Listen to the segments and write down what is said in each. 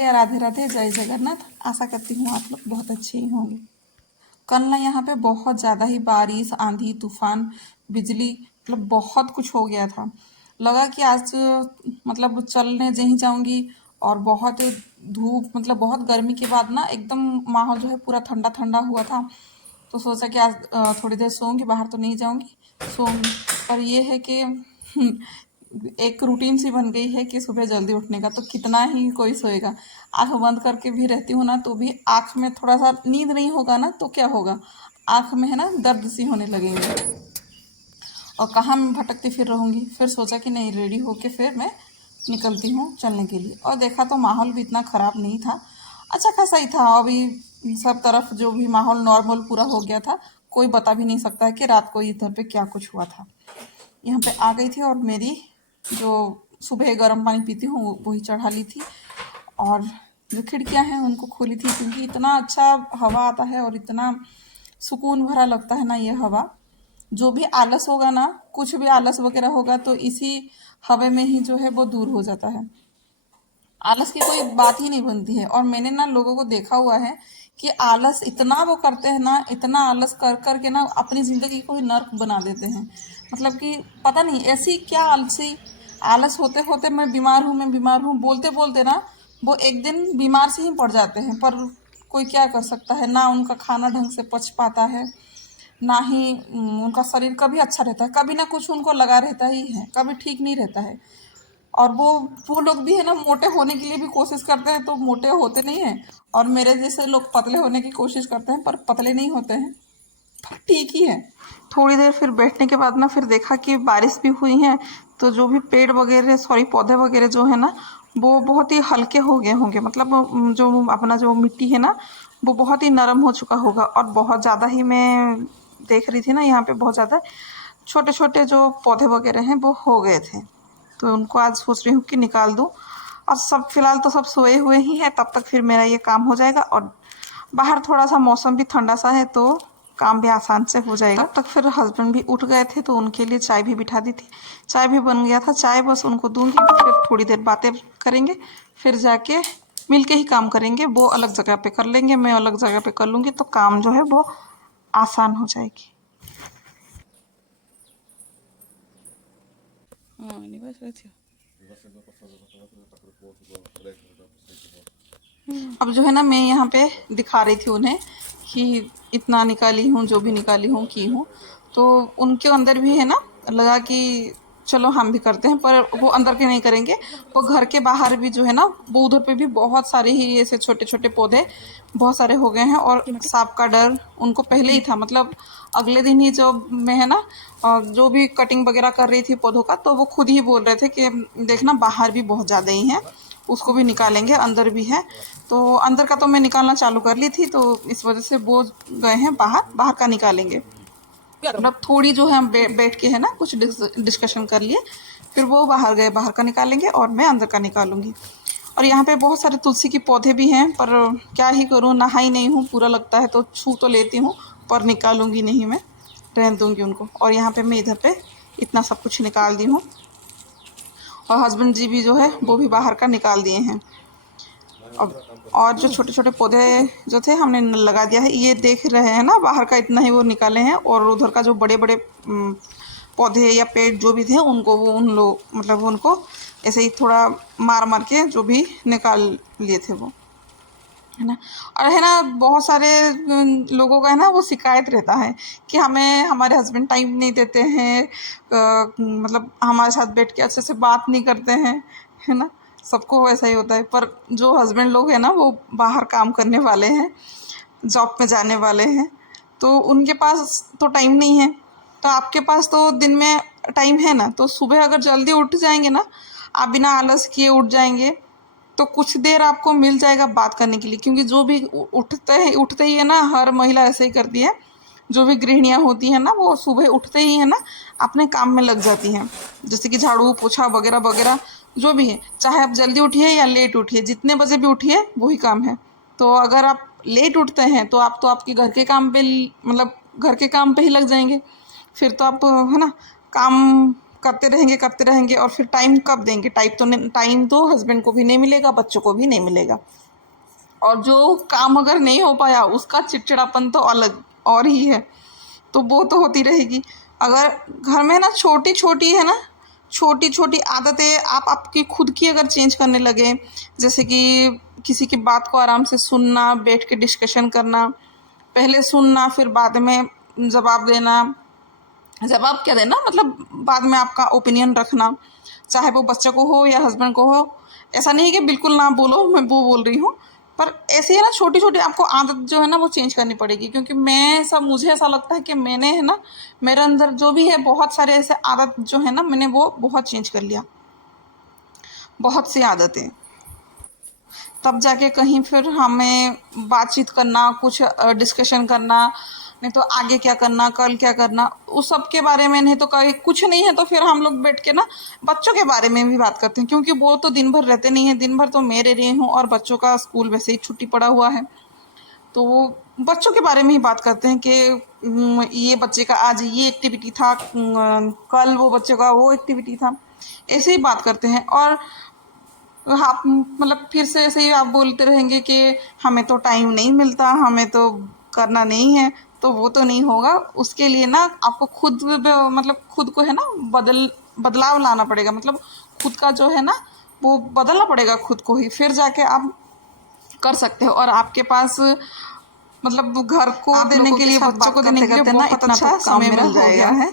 लिए राधे राधे, जय जगन्नाथ। आशा करती हूँ आप लोग बहुत अच्छे ही होंगे। कल ना यहाँ पे बहुत ज़्यादा ही बारिश, आंधी, तूफान, बिजली, मतलब बहुत कुछ हो गया था। लगा कि आज मतलब चलने नहीं जाऊंगी, और बहुत धूप, मतलब बहुत गर्मी के बाद ना एकदम माहौल जो है पूरा ठंडा ठंडा हुआ था। तो सोचा कि आज थोड़ी देर सोऊंगी, बाहर तो नहीं जाऊंगी, सोऊंगी। पर ये है कि एक रूटीन सी बन गई है कि सुबह जल्दी उठने का, तो कितना ही कोई सोएगा। आंख बंद करके भी रहती हूँ ना, तो भी आंख में थोड़ा सा नींद नहीं होगा ना तो क्या होगा, आंख में है ना दर्द सी होने लगेंगे, और कहाँ मैं भटकती फिर रहूँगी। फिर सोचा कि नहीं, रेडी होके फिर मैं निकलती हूँ चलने के लिए। और देखा तो माहौल भी इतना ख़राब नहीं था, अच्छा खासा ही था। अभी सब तरफ जो भी माहौल नॉर्मल पूरा हो गया था, कोई बता भी नहीं सकता है कि रात को इधर पे क्या कुछ हुआ था। यहाँ पे आ गई थी, और मेरी जो सुबह गर्म पानी पीती हूँ वही चढ़ा ली थी, और जो खिड़कियाँ हैं उनको खोली थी, क्योंकि इतना अच्छा हवा आता है और इतना सुकून भरा लगता है ना ये हवा। जो भी आलस होगा ना, कुछ भी आलस वगैरह होगा तो इसी हवा में ही जो है वो दूर हो जाता है। आलस की कोई बात ही नहीं बनती है। और मैंने ना लोगों को देखा हुआ है कि आलस इतना वो करते हैं ना, इतना आलस कर कर के ना अपनी ज़िंदगी को ही नर्क बना देते हैं। मतलब कि पता नहीं ऐसी क्या आलसी, आलस होते होते मैं बीमार हूँ, मैं बीमार हूँ बोलते बोलते ना वो एक दिन बीमार से ही पड़ जाते हैं। पर कोई क्या कर सकता है, ना उनका खाना ढंग से पच पाता है, ना ही उनका शरीर कभी अच्छा रहता है, कभी ना कुछ उनको लगा रहता ही है, कभी ठीक नहीं रहता है। और वो लोग भी है ना मोटे होने के लिए भी कोशिश करते हैं तो मोटे होते नहीं हैं, और मेरे जैसे लोग पतले होने की कोशिश करते हैं पर पतले नहीं होते हैं, पर ठीक ही है। थोड़ी देर फिर बैठने के बाद ना फिर देखा कि बारिश भी हुई है, तो जो भी पेड़ वगैरह, सॉरी पौधे वगैरह जो है ना वो बहुत ही हल्के हो गए होंगे, मतलब जो अपना जो मिट्टी है ना वो बहुत ही नरम हो चुका होगा। और बहुत ज़्यादा ही मैं देख रही थी ना यहाँ पे बहुत ज़्यादा छोटे छोटे जो पौधे वगैरह हैं वो हो गए थे, तो उनको आज सोच रही हूँ कि निकाल दूँ। और सब फिलहाल तो सब सोए हुए ही हैं, तब तक फिर मेरा ये काम हो जाएगा। और बाहर थोड़ा सा मौसम भी ठंडा सा है तो काम भी आसान से हो जाएगा। तब तक फिर हस्बैंड भी उठ गए थे तो उनके लिए चाय भी बिठा दी थी, चाय भी बन गया था, चाय बस उनको दूंगी, फिर थोड़ी देर बातें करेंगे, फिर जाके मिल के ही काम करेंगे। वो अलग जगह पे कर लेंगे, मैं अलग जगह पे कर लूँगी, तो काम जो है वो आसान हो जाएगी। हाँ, निवास रहती हो। अब जो है ना मैं यहाँ पे दिखा रही थी उन्हें कि इतना निकाली हूँ, जो भी निकाली हूँ की हूँ, तो उनके अंदर भी है ना लगा कि चलो हम भी करते हैं, पर वो अंदर के नहीं करेंगे। वो घर के बाहर भी जो है ना वो उधर पे भी बहुत सारे ही ऐसे छोटे छोटे पौधे बहुत सारे हो गए हैं, और सांप का डर उनको पहले ही था। मतलब अगले दिन ही जब मैं है ना जो भी कटिंग वगैरह कर रही थी पौधों का, तो वो खुद ही बोल रहे थे कि देखना बाहर भी बहुत ज़्यादा ही हैं, उसको भी निकालेंगे, अंदर भी है। तो अंदर का तो मैं निकालना चालू कर ली थी, तो इस वजह से वो गए हैं बाहर, बाहर का निकालेंगे। मतलब थोड़ी जो है हम बैठ के है ना कुछ डिस्कशन कर लिए, फिर वो बाहर गए, बाहर का निकालेंगे और मैं अंदर का निकालूंगी। और यहाँ पे बहुत सारे तुलसी के पौधे भी हैं, पर क्या ही करूँ, नहाई नहीं हूँ, पूरा लगता है तो छू तो लेती हूँ, पर निकालूंगी नहीं मैं, रहने दूंगी उनको। और यहाँ पे मैं इधर पे इतना सब कुछ निकाल दी हूँ, और हस्बैंड जी भी जो है वो भी बाहर का निकाल दिए हैं। अब और जो छोटे छोटे पौधे जो थे हमने लगा दिया है, ये देख रहे हैं ना बाहर का इतना ही वो निकाले हैं, और उधर का जो बड़े बड़े पौधे या पेड़ जो भी थे उनको वो उन लोग मतलब उनको ऐसे ही थोड़ा मार मार के जो भी निकाल लिए थे वो, है ना। और है ना बहुत सारे लोगों का है ना वो शिकायत रहता है कि हमें हमारे हस्बैंड टाइम नहीं देते हैं, मतलब हमारे साथ बैठ के अच्छे से बात नहीं करते हैं, है ना। सबको वैसा ही होता है, पर जो हस्बैंड लोग हैं ना वो बाहर काम करने वाले हैं, जॉब पे जाने वाले हैं, तो उनके पास तो टाइम नहीं है। तो आपके पास तो दिन में टाइम है ना, तो सुबह अगर जल्दी उठ जाएंगे ना, आप बिना आलस किए उठ जाएंगे, तो कुछ देर आपको मिल जाएगा बात करने के लिए। क्योंकि जो भी उठते ही है ना, हर महिला ऐसे ही करती है, जो भी गृहिणियाँ होती हैं ना वो सुबह उठते ही है ना अपने काम में लग जाती हैं, जैसे कि झाड़ू पोछा वगैरह वगैरह जो भी है, चाहे आप जल्दी उठिए या लेट उठिए, जितने बजे भी उठिए वही काम है। तो अगर आप लेट उठते हैं तो आप तो आपके घर के काम पे मतलब घर के काम पे ही लग जाएंगे, फिर तो आप है ना काम करते रहेंगे और फिर टाइम कब देंगे? टाइम तो हस्बैंड को भी नहीं मिलेगा, बच्चों को भी नहीं मिलेगा। और जो काम अगर नहीं हो पाया उसका चिड़चिड़ापन तो अलग और ही है, तो वो तो होती रहेगी। अगर घर में ना छोटी छोटी है ना, छोटी छोटी आदतें आप आपकी खुद की अगर चेंज करने लगे, जैसे कि किसी की बात को आराम से सुनना, बैठ के डिस्कशन करना, पहले सुनना फिर बाद में जवाब देना, जवाब क्या देना मतलब बाद में आपका ओपिनियन रखना, चाहे वो बच्चे को हो या हस्बैंड को हो। ऐसा नहीं है कि बिल्कुल ना बोलो, मैं वो बोल रही हूँ, पर ऐसे है ना छोटी छोटी आपको आदत जो है ना वो चेंज करनी पड़ेगी। क्योंकि मुझे ऐसा लगता है कि मैंने है ना, मेरे अंदर जो भी है बहुत सारे ऐसे आदत जो है ना, मैंने वो बहुत चेंज कर लिया, बहुत सी आदतें। तब जाके कहीं फिर हमें बातचीत करना, कुछ डिस्कशन करना, नहीं तो आगे क्या करना, कल क्या करना, उस सब के बारे में। नहीं तो कहीं कुछ नहीं है तो फिर हम लोग बैठ के ना बच्चों के बारे में भी बात करते हैं, क्योंकि वो तो दिन भर रहते नहीं है, दिन भर तो मैं रह रही हूँ और बच्चों का स्कूल वैसे ही छुट्टी पड़ा हुआ है, तो वो बच्चों के बारे में ही बात करते हैं कि ये बच्चे का आज ये एक्टिविटी था, कल वो बच्चे का वो एक्टिविटी था, ऐसे ही बात करते हैं। और आप मतलब फिर से ऐसे ही आप बोलते रहेंगे कि हमें तो टाइम नहीं मिलता, हमें तो करना नहीं है, तो वो तो नहीं होगा। उसके लिए ना आपको मतलब खुद को है ना बदलाव लाना पड़ेगा, मतलब खुद का जो है ना वो बदलना पड़ेगा खुद को ही, फिर जाके आप कर सकते हो। और आपके पास मतलब वो घर को देने के लिए, बच्चों को देने के लिए बहुत अच्छा समय मिल जाएगा है।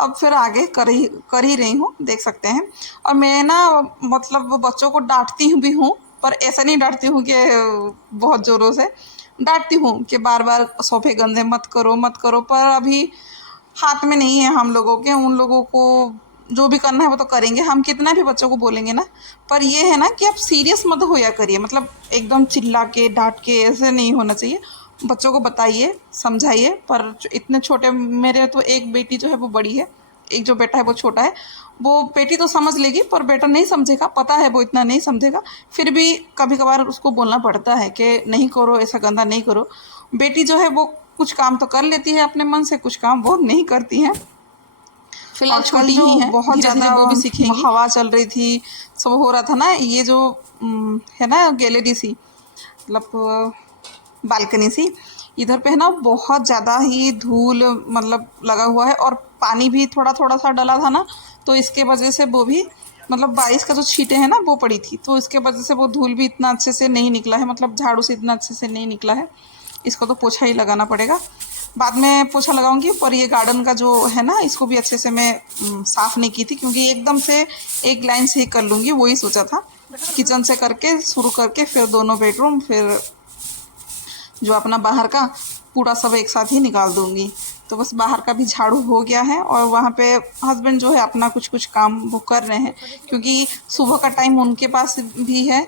अब फिर आगे कर ही रही हूँ, देख सकते हैं। और मैं ना मतलब वो बच्चों को डांटती भी हूँ, पर ऐसा नहीं डांटती हूँ कि बहुत ज़ोरों से डांटती हूँ कि बार बार सोफे गंदे मत करो मत करो, पर अभी हाथ में नहीं है हम लोगों के। उन लोगों को जो भी करना है वो तो करेंगे, हम कितना भी बच्चों को बोलेंगे ना। पर ये है ना कि आप सीरियस मत होया करिए, मतलब एकदम चिल्ला के डांट के ऐसे नहीं होना चाहिए। बच्चों को बताइए, समझाइए। पर इतने छोटे, मेरे तो एक बेटी जो है वो बड़ी है, एक जो बेटा है वो छोटा है। वो बेटी तो समझ लेगी पर बेटा नहीं समझेगा, पता है वो इतना नहीं समझेगा, फिर भी कभी कभार उसको बोलना पड़ता है कि नहीं करो, ऐसा गंदा नहीं करो। बेटी जो है वो कुछ काम तो कर लेती है अपने मन से, कुछ काम वो नहीं करती है। फिलहाल छोटी ही है, बहुत ज़्यादा वो भी सीखेंगी। हवा चल रही थी, सब हो रहा था ना, ये जो है ना गैलरी सी, मतलब बालकनी सी, इधर पे है ना बहुत ज़्यादा ही धूल मतलब लगा हुआ है, और पानी भी थोड़ा थोड़ा सा डला था ना, तो इसके वजह से वो भी मतलब बारिश का जो छींटे हैं ना वो पड़ी थी, तो इसके वजह से वो धूल भी इतना अच्छे से नहीं निकला है, मतलब झाड़ू से इतना अच्छे से नहीं निकला है। इसको तो पोछा ही लगाना पड़ेगा, बाद में पोछा लगाऊंगी। पर ये गार्डन का जो है ना, इसको भी अच्छे से मैं साफ़ नहीं की थी, क्योंकि एकदम से एक लाइन से ही कर लूँगी, वही सोचा था। किचन से करके शुरू करके फिर दोनों बेडरूम, फिर जो अपना बाहर का पूरा सब एक साथ ही निकाल दूँगी। तो बस बाहर का भी झाड़ू हो गया है, और वहाँ पे हस्बैंड जो है अपना कुछ कुछ काम वो कर रहे हैं, क्योंकि सुबह का टाइम उनके पास भी है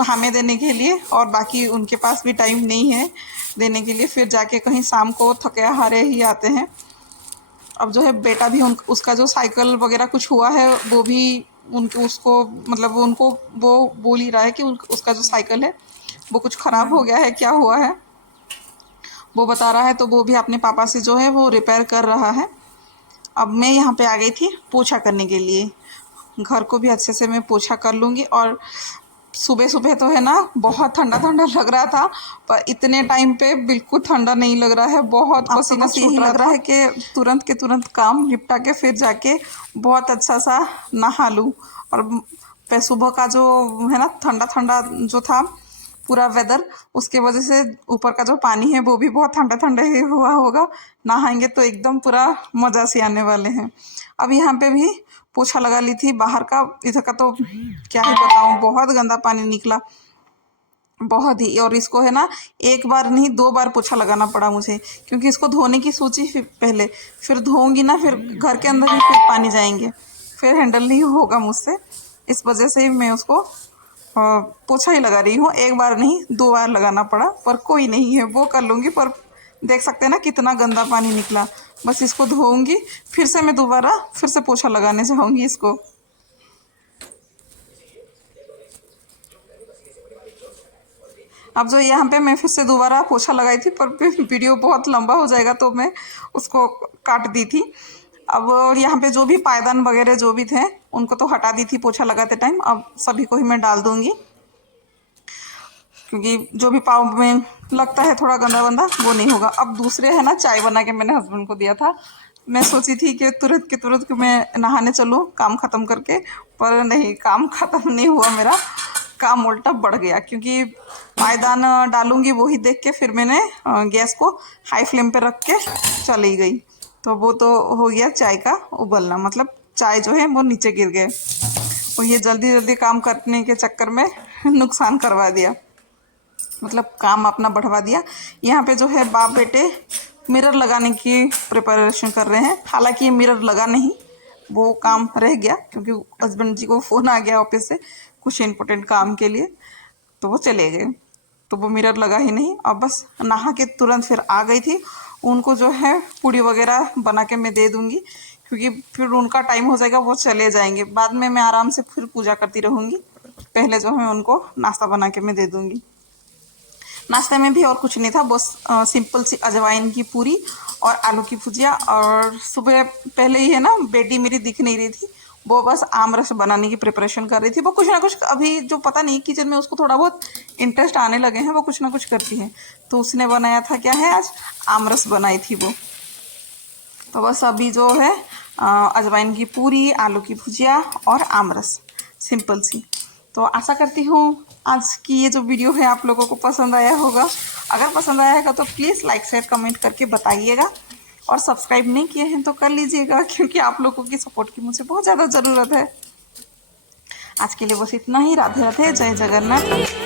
हमें देने के लिए, और बाकी उनके पास भी टाइम नहीं है देने के लिए। फिर जाके कहीं शाम को थके हारे ही आते हैं। अब जो है बेटा भी उसका जो साइकिल वगैरह कुछ हुआ है वो भी उसको मतलब उनको वो बोल ही रहा है कि उसका जो साइकिल है वो कुछ ख़राब हो गया है, क्या हुआ है वो बता रहा है, तो वो भी अपने पापा से जो है वो रिपेयर कर रहा है। अब मैं यहाँ पे आ गई थी पोछा करने के लिए, घर को भी अच्छे से मैं पोछा कर लूँगी। और सुबह सुबह तो है ना बहुत ठंडा ठंडा लग रहा था, पर इतने टाइम पे बिल्कुल ठंडा नहीं लग रहा है, बहुत पसीना छूट लग रहा है कि तुरंत के तुरंत काम निपटा के फिर जाके बहुत अच्छा सा नहा लूँ। और सुबह का जो है ना ठंडा ठंडा जो था पूरा वेदर, उसके वजह से ऊपर का जो पानी है वो भी बहुत ठंडा ठंडा ही हुआ होगा, नहाएंगे तो एकदम पूरा मज़ा से आने वाले हैं। अब यहाँ पे भी पोछा लगा ली थी बाहर का, इधर का तो क्या ही बताऊँ, बहुत गंदा पानी निकला, बहुत ही। और इसको है ना एक बार नहीं 2 बार पोछा लगाना पड़ा मुझे, क्योंकि इसको धोने की सोची पहले, फिर धोऊंगी ना फिर घर के अंदर ही फिर पानी जाएंगे, फिर हैंडल नहीं होगा मुझसे। इस वजह से मैं उसको पोछा ही लगा रही हूँ, एक बार नहीं 2 बार लगाना पड़ा, पर कोई नहीं है वो कर लूँगी। पर देख सकते हैं ना कितना गंदा पानी निकला, बस इसको धोऊंगी, फिर से मैं दोबारा फिर से पोछा लगाने जाऊँगी इसको। अब जो यहाँ पे मैं फिर से दोबारा पोछा लगाई थी, पर वीडियो बहुत लंबा हो जाएगा तो मैं उसको काट दी थी। अब और यहाँ पे जो भी पायदान वगैरह जो भी थे उनको तो हटा दी थी पोछा लगाते टाइम, अब सभी को ही मैं डाल दूंगी, क्योंकि जो भी पाव में लगता है थोड़ा गंदा वंदा वो नहीं होगा। अब दूसरे है ना, चाय बना के मैंने हस्बैंड को दिया था। मैं सोची थी कि तुरंत के तुरंत कि मैं नहाने चलूँ काम ख़त्म करके, पर नहीं, काम ख़त्म नहीं हुआ मेरा, काम उल्टा बढ़ गया, क्योंकि पायदान डालूंगी वो ही देख के फिर मैंने गैस को हाई फ्लेम पे रख के चली गई, तो वो तो हो गया चाय का उबलना, मतलब चाय जो है वो नीचे गिर गए, और ये जल्दी जल्दी काम करने के चक्कर में नुकसान करवा दिया, मतलब काम अपना बढ़वा दिया। यहाँ पे जो है बाप बेटे मिरर लगाने की प्रिपरेशन कर रहे हैं, हालांकि ये मिरर लगा नहीं, वो काम रह गया क्योंकि हस्बैंड जी को फ़ोन आ गया ऑफिस से कुछ इम्पोर्टेंट काम के लिए, तो वो चले गए, तो वो मिरर लगा ही नहीं। अब बस नहा के तुरंत फिर आ गई थी, उनको जो है पूड़ी वगैरह बना के मैं दे दूँगी, क्योंकि फिर उनका टाइम हो जाएगा, वो चले जाएंगे, बाद में मैं आराम से फिर पूजा करती रहूँगी, पहले जो है उनको नाश्ता बना के मैं दे दूँगी। नाश्ते में भी और कुछ नहीं था, बस सिंपल सी अजवाइन की पूरी और आलू की भुजिया, और सुबह पहले ही है ना बेटी मेरी दिख नहीं रही थी, वो बस आम रस बनाने की प्रिपरेशन कर रही थी, वो कुछ ना कुछ अभी जो पता नहीं किचन में उसको थोड़ा बहुत इंटरेस्ट आने लगे हैं, वो कुछ ना कुछ करती है, तो उसने बनाया था क्या है आज, आम रस बनाई थी वो, तो बस अभी जो है अजवाइन की पूरी, आलू की भुजिया और आम रस, सिंपल सी। तो आशा करती हूँ आज की ये जो वीडियो है आप लोगों को पसंद आया होगा, अगर पसंद आया है तो प्लीज़ लाइक शेयर कमेंट करके बताइएगा, और सब्सक्राइब नहीं किए हैं तो कर लीजिएगा, क्योंकि आप लोगों की सपोर्ट की मुझे बहुत ज़्यादा ज़रूरत है। आज के लिए बस इतना ही। राधे राधे, जय जगन्नाथ।